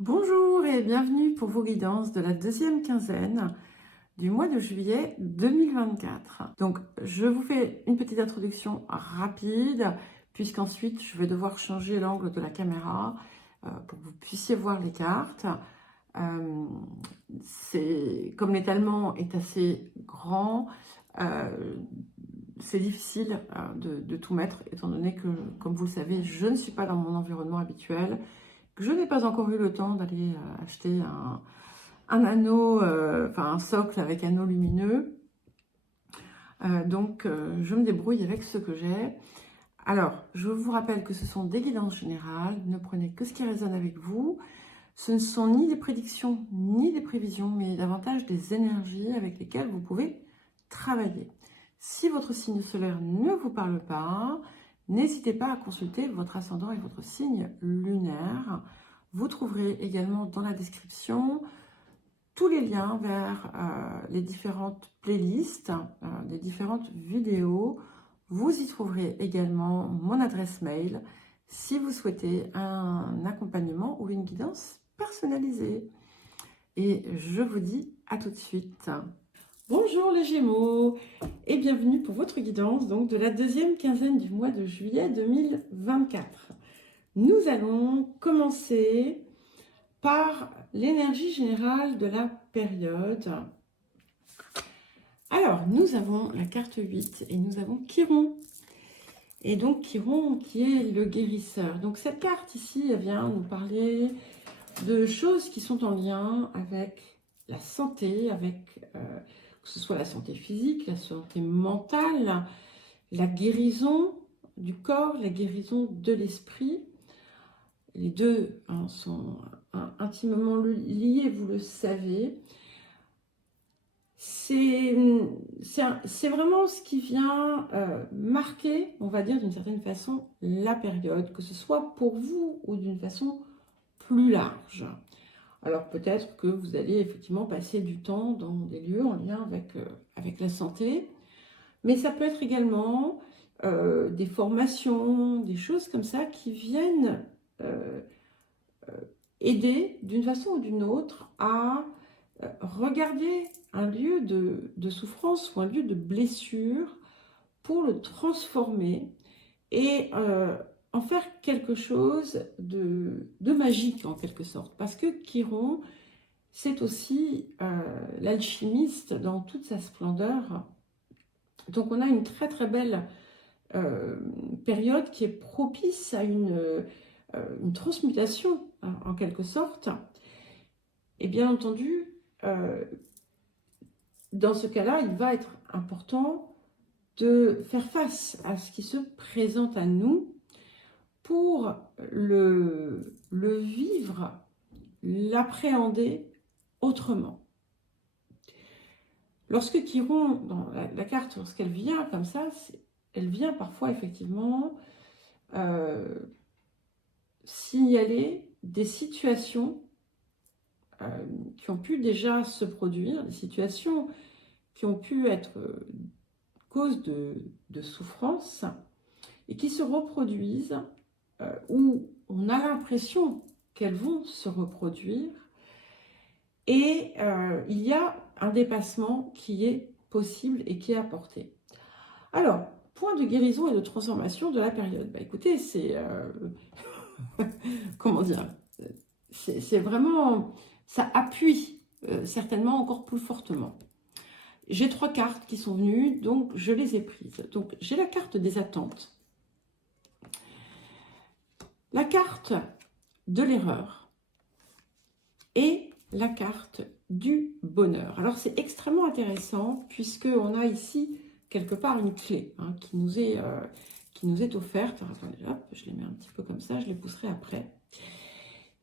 Bonjour et bienvenue pour vos guidances de la deuxième quinzaine du mois de juillet 2024. Donc, je vous fais une petite introduction rapide, puisqu'ensuite je vais devoir changer l'angle de la caméra pour que vous puissiez voir les cartes. Comme l'étalement est assez grand, c'est difficile de tout mettre, étant donné que, comme vous le savez, je ne suis pas dans mon environnement habituel. Je n'ai pas encore eu le temps d'aller acheter un anneau, un socle avec anneau lumineux. Donc, je me débrouille avec ce que j'ai. Alors, je vous rappelle que ce sont des guidances générales. Ne prenez que ce qui résonne avec vous. Ce ne sont ni des prédictions, ni des prévisions, mais davantage des énergies avec lesquelles vous pouvez travailler. Si votre signe solaire ne vous parle pas, n'hésitez pas à consulter votre ascendant et votre signe lunaire. Vous trouverez également dans la description tous les liens vers les différentes playlists, les différentes vidéos. Vous y trouverez également mon adresse mail si vous souhaitez un accompagnement ou une guidance personnalisée. Et je vous dis à tout de suite. Bonjour les Gémeaux et bienvenue pour votre guidance donc de la deuxième quinzaine du mois de juillet 2024. Nous allons commencer par l'énergie générale de la période. Alors, nous avons la carte 8 et nous avons Chiron. Et donc, Chiron qui est le guérisseur. Donc, cette carte ici, elle vient nous parler de choses qui sont en lien avec la santé, avec que ce soit la santé physique, la santé mentale, la guérison du corps, la guérison de l'esprit. Les deux sont intimement liés, vous le savez. C'est vraiment ce qui vient marquer, on va dire d'une certaine façon, la période, que ce soit pour vous ou d'une façon plus large. Alors peut-être que vous allez effectivement passer du temps dans des lieux en lien avec la santé, mais ça peut être également des formations, des choses comme ça qui viennent aider d'une façon ou d'une autre à regarder un lieu de souffrance ou un lieu de blessure pour le transformer et en faire quelque chose de magique en quelque sorte. Parce que Chiron, c'est aussi l'alchimiste dans toute sa splendeur. Donc on a une très très belle période qui est propice à une transmutation en quelque sorte. Et bien entendu, dans ce cas-là, il va être important de faire face à ce qui se présente à nous pour le vivre, l'appréhender autrement. Lorsque Chiron, dans la carte, lorsqu'elle vient comme ça, elle vient parfois effectivement signaler des situations qui ont pu déjà se produire, des situations qui ont pu être cause de souffrance et qui se reproduisent où on a l'impression qu'elles vont se reproduire et il y a un dépassement qui est possible et qui est apporté. Alors, point de guérison et de transformation de la période. Bah, écoutez, c'est... comment dire, c'est vraiment... Ça appuie certainement encore plus fortement. J'ai 3 cartes qui sont venues, donc je les ai prises. Donc j'ai la carte des attentes, la carte de l'erreur et la carte du bonheur. Alors c'est extrêmement intéressant puisqu'on a ici quelque part une clé qui nous est offerte. Alors, attendez, hop, je les mets un petit peu comme ça, je les pousserai après.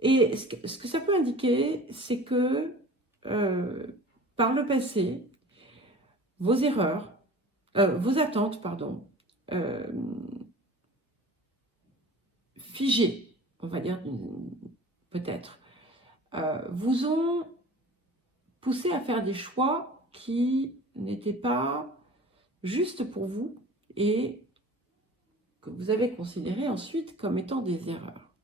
Et ce que ça peut indiquer, c'est que par le passé, vos erreurs, vos attentes, pardon, figées, on va dire peut-être, vous ont poussé à faire des choix qui n'étaient pas justes pour vous et que vous avez considérés ensuite comme étant des erreurs.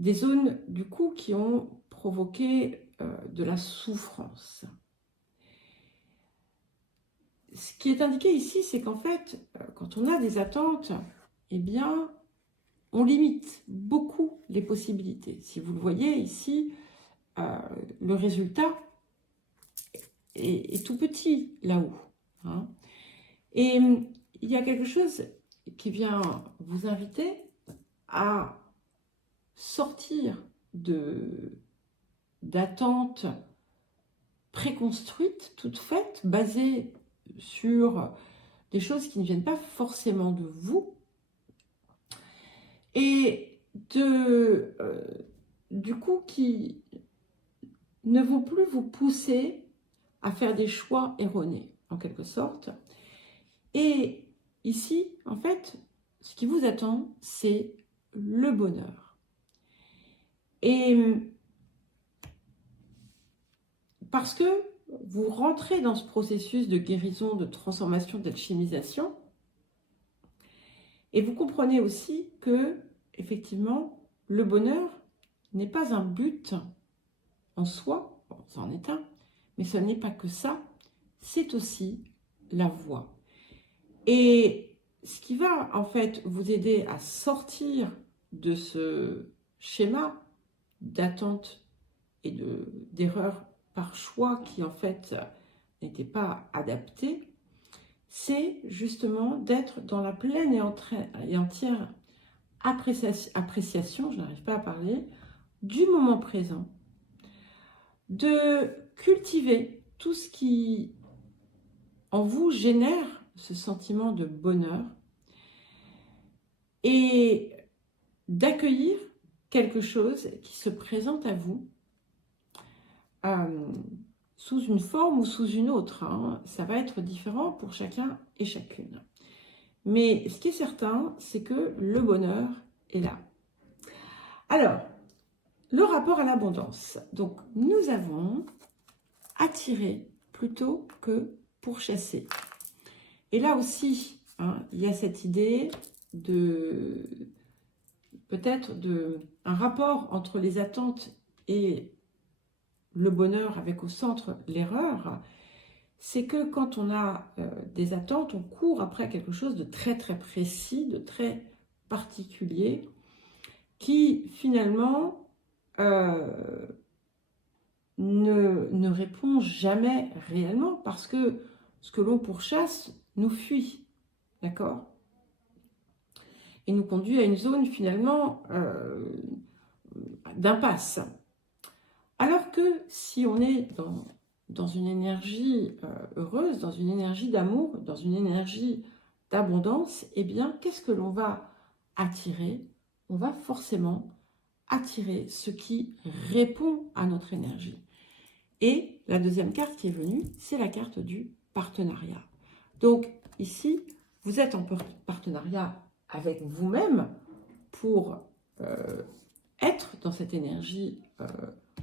des zones du coup qui ont provoqué de la souffrance. Ce qui est indiqué ici, c'est qu'en fait, quand on a des attentes, eh bien, on limite beaucoup les possibilités. Si vous le voyez ici, le résultat est tout petit là-haut. Hein. Et il y a quelque chose qui vient vous inviter à sortir d'attentes préconstruites, toutes faites, basées sur des choses qui ne viennent pas forcément de vous, et du coup qui ne vont plus vous pousser à faire des choix erronés, en quelque sorte. Et ici, en fait, ce qui vous attend, c'est le bonheur. Et parce que vous rentrez dans ce processus de guérison, de transformation, d'alchimisation, et vous comprenez aussi que, effectivement, le bonheur n'est pas un but en soi, bon, ça en est un, mais ce n'est pas que ça, c'est aussi la voie. Et ce qui va en fait vous aider à sortir de ce schéma d'attente et d'erreur par choix qui en fait n'était pas adapté, c'est justement d'être dans la pleine et entière appréciation, je n'arrive pas à parler, du moment présent, de cultiver tout ce qui en vous génère ce sentiment de bonheur et d'accueillir quelque chose qui se présente à vous sous une forme ou sous une autre. Hein. Ça va être différent pour chacun et chacune. Mais ce qui est certain, c'est que le bonheur est là. Alors, le rapport à l'abondance. Donc, nous avons attiré plutôt que pourchasser. Et là aussi, hein, il y a cette idée de peut-être un rapport entre les attentes et le bonheur avec au centre l'erreur. C'est que quand on a des attentes, on court après quelque chose de très très précis, de très particulier, qui finalement ne répond jamais réellement parce que ce que l'on pourchasse nous fuit, d'accord ? Et nous conduit à une zone finalement d'impasse. Alors que si on est dans une énergie heureuse, dans une énergie d'amour, dans une énergie d'abondance, eh bien, qu'est-ce que l'on va attirer? On va forcément attirer ce qui répond à notre énergie. Et la deuxième carte qui est venue, c'est la carte du partenariat. Donc ici, vous êtes en partenariat avec vous-même pour être dans cette énergie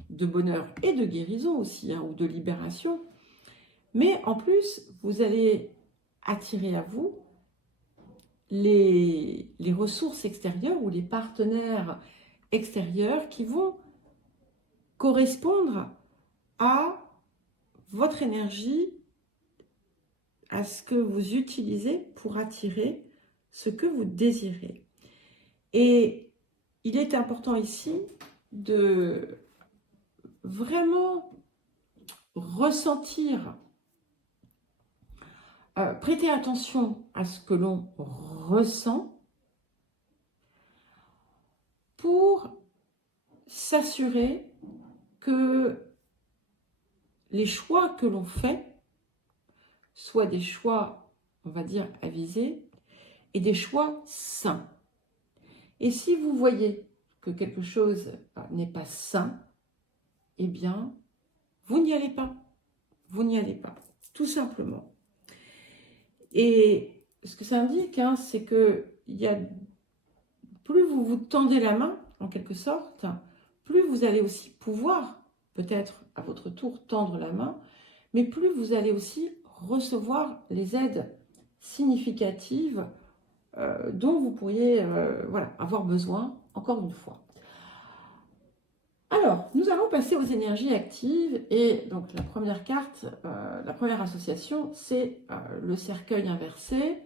de bonheur et de guérison aussi, hein, ou de libération. Mais en plus, vous allez attirer à vous les ressources extérieures ou les partenaires extérieurs qui vont correspondre à votre énergie, à ce que vous utilisez pour attirer ce que vous désirez. Et il est important ici de vraiment ressentir, prêter attention à ce que l'on ressent pour s'assurer que les choix que l'on fait soient des choix, on va dire, avisés et des choix sains. Et si vous voyez que quelque chose n'est pas sain, eh bien, vous n'y allez pas. Vous n'y allez pas, tout simplement. Et ce que ça indique, hein, c'est que plus vous vous tendez la main, en quelque sorte, plus vous allez aussi pouvoir, peut-être à votre tour, tendre la main, mais plus vous allez aussi recevoir les aides significatives dont vous pourriez avoir besoin, encore une fois. Alors, nous allons passer aux énergies actives. Et donc, la première carte, la première association, c'est le cercueil inversé,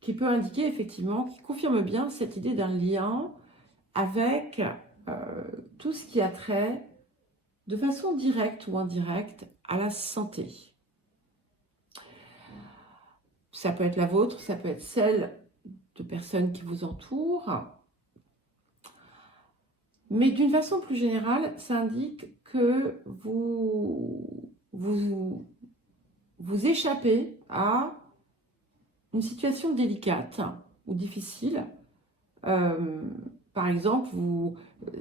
qui peut indiquer effectivement, qui confirme bien cette idée d'un lien avec tout ce qui a trait, de façon directe ou indirecte, à la santé. Ça peut être la vôtre, ça peut être celle de personnes qui vous entourent. Mais d'une façon plus générale, ça indique que vous échappez à une situation délicate ou difficile. Par exemple,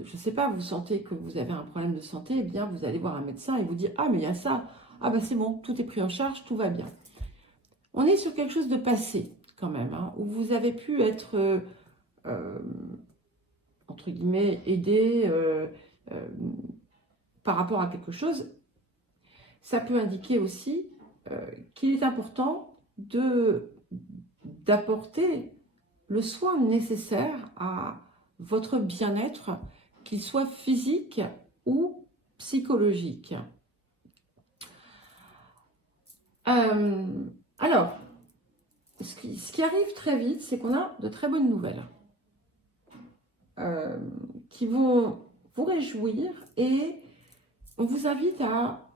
je ne sais pas, vous sentez que vous avez un problème de santé, eh bien vous allez voir un médecin et vous dire « Ah, mais il y a ça, ah ben c'est bon, tout est pris en charge, tout va bien ». On est sur quelque chose de passé quand même, hein, où vous avez pu être, entre guillemets, aidé par rapport à quelque chose. Ça peut indiquer aussi qu'il est important d'apporter le soin nécessaire à votre bien-être, qu'il soit physique ou psychologique. Alors, ce qui arrive très vite, c'est qu'on a de très bonnes nouvelles qui vont vous réjouir, et on vous invite à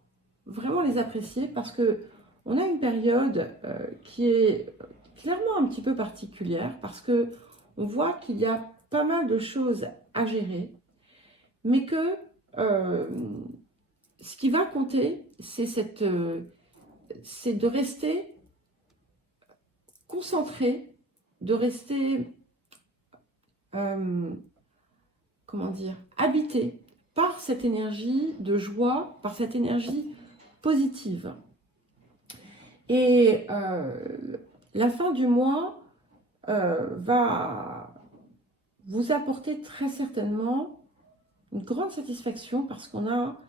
vraiment les apprécier parce que on a une période qui est clairement un petit peu particulière, parce que on voit qu'il y a pas mal de choses à gérer, mais que ce qui va compter, c'est de rester concentré, de rester comment dire, habité par cette énergie de joie, par cette énergie positive. Et la fin du mois va vous apporter très certainement une grande satisfaction, parce qu'on a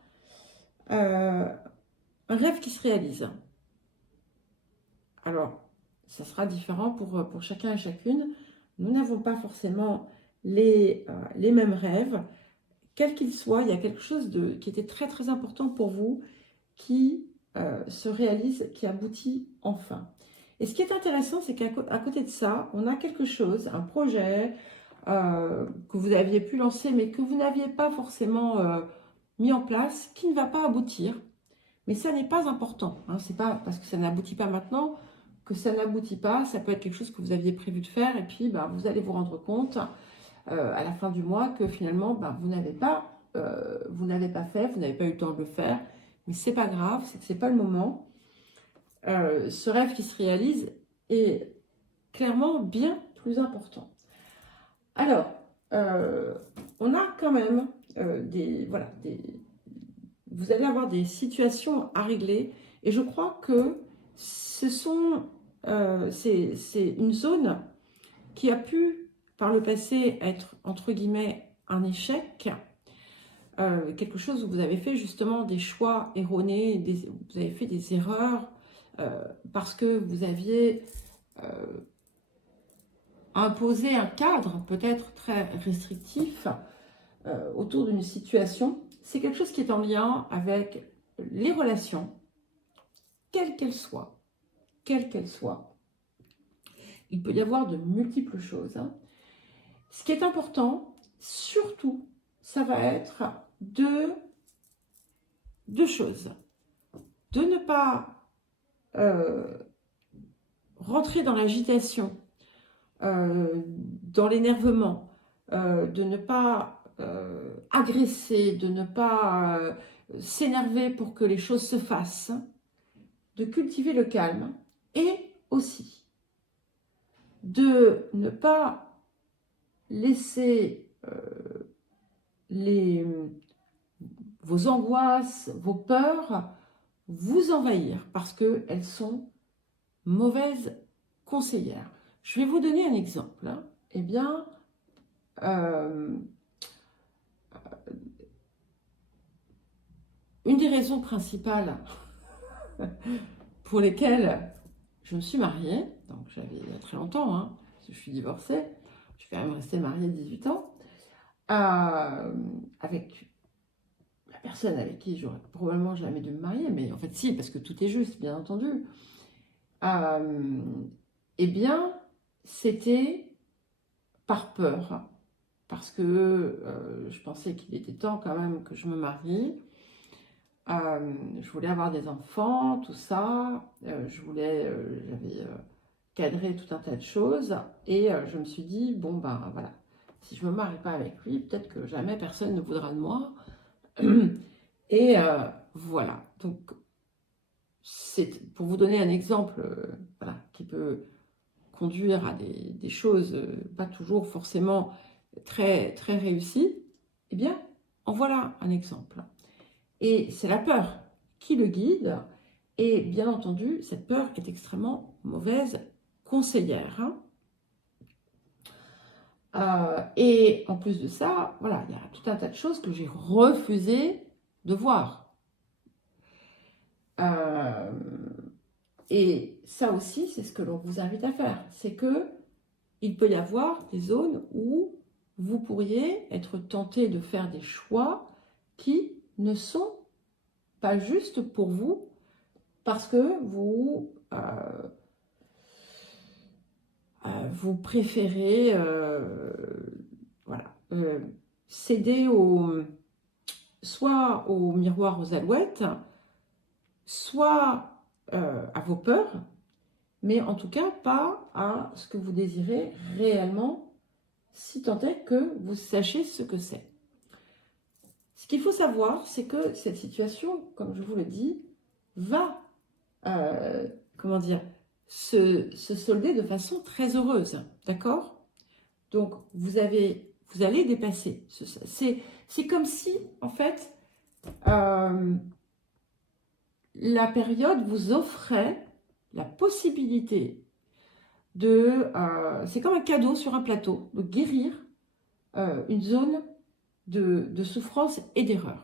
un rêve qui se réalise. Alors, ça sera différent pour chacun et chacune. Nous n'avons pas forcément les mêmes rêves. Quel qu'il soit, il y a quelque chose qui était très très important pour vous qui se réalise, qui aboutit enfin. Et ce qui est intéressant, c'est qu'à côté de ça, on a quelque chose, un projet que vous aviez pu lancer, mais que vous n'aviez pas forcément mis en place, qui ne va pas aboutir. Mais ça n'est pas important, hein. C'est pas parce que ça n'aboutit pas maintenant que ça n'aboutit pas. Ça peut être quelque chose que vous aviez prévu de faire, et puis vous allez vous rendre compte à la fin du mois que finalement vous n'avez pas fait, vous n'avez pas eu le temps de le faire. Mais c'est pas grave, c'est pas le moment. Ce rêve qui se réalise est clairement bien plus important. Alors, on a quand même vous allez avoir des situations à régler, et je crois que c'est une zone qui a pu par le passé être entre guillemets un échec, quelque chose où vous avez fait justement des choix erronés, vous avez fait des erreurs parce que vous aviez imposé un cadre peut-être très restrictif autour d'une situation. C'est quelque chose qui est en lien avec les relations, quelles qu'elles soient, quelles qu'elles soient. Il peut y avoir de multiples choses, hein. Ce qui est important, surtout, ça va être deux choses. De ne pas rentrer dans l'agitation, dans l'énervement, de ne pas agresser, de ne pas s'énerver pour que les choses se fassent, de cultiver le calme, et aussi de ne pas laisser vos angoisses, vos peurs vous envahir, parce qu'elles sont mauvaises conseillères. Je vais vous donner un exemple, hein. Eh bien, une des raisons principales pour lesquelles je me suis mariée, donc j'avais il y a très longtemps, hein, parce que je suis divorcée, je suis quand même restée mariée 18 ans, avec la personne avec qui j'aurais probablement jamais dû me marier, mais en fait si, parce que tout est juste, bien entendu. Eh bien, c'était par peur, parce que je pensais qu'il était temps quand même que je me marie. Je voulais avoir des enfants, tout ça. J'avais cadré tout un tas de choses. Et je me suis dit, bon, ben voilà, si je ne me marie pas avec lui, peut-être que jamais personne ne voudra de moi. Et voilà. Donc, c'est pour vous donner un exemple voilà, qui peut conduire à des choses pas toujours forcément très, très réussies. Eh bien, en voilà un exemple. Et c'est la peur qui le guide. Et bien entendu, cette peur est extrêmement mauvaise conseillère. Et en plus de ça, voilà, il y a tout un tas de choses que j'ai refusé de voir. Et ça aussi, c'est ce que l'on vous invite à faire. C'est que il peut y avoir des zones où vous pourriez être tenté de faire des choix qui ne sont pas justes pour vous parce que vous préférez voilà, céder soit au miroir aux alouettes, soit à vos peurs, mais en tout cas pas à ce que vous désirez réellement, si tant est que vous sachiez ce que c'est. Ce qu'il faut savoir, c'est que cette situation, comme je vous le dis, va, comment dire, se solder de façon très heureuse, d'accord? Donc, vous allez dépasser. C'est comme si, en fait, la période vous offrait la possibilité c'est comme un cadeau sur un plateau, de guérir une zone de souffrance et d'erreur.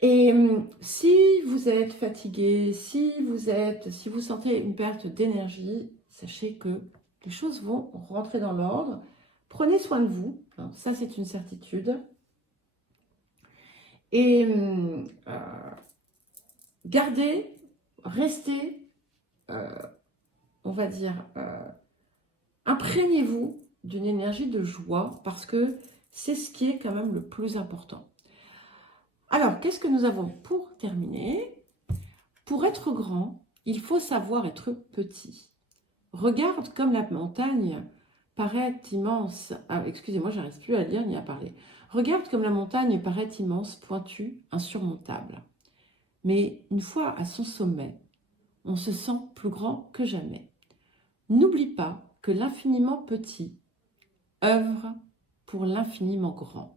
Et si vous êtes fatigué, si vous sentez une perte d'énergie, sachez que les choses vont rentrer dans l'ordre. Prenez soin de vous, hein, ça c'est une certitude. Et gardez, restez, on va dire, imprégnez-vous d'une énergie de joie parce que c'est ce qui est quand même le plus important. Alors, qu'est-ce que nous avons pour terminer? Pour être grand, il faut savoir être petit. Regarde comme la montagne paraît immense. Ah, excusez-moi, j'arrive plus à lire ni à parler. Regarde comme la montagne paraît immense, pointue, insurmontable. Mais une fois à son sommet, on se sent plus grand que jamais. N'oublie pas que l'infiniment petit œuvre pour l'infiniment grand.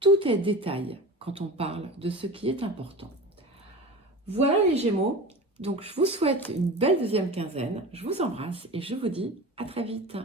Tout est détail quand on parle de ce qui est important. Voilà les Gémeaux. Donc je vous souhaite une belle deuxième quinzaine. Je vous embrasse et je vous dis à très vite.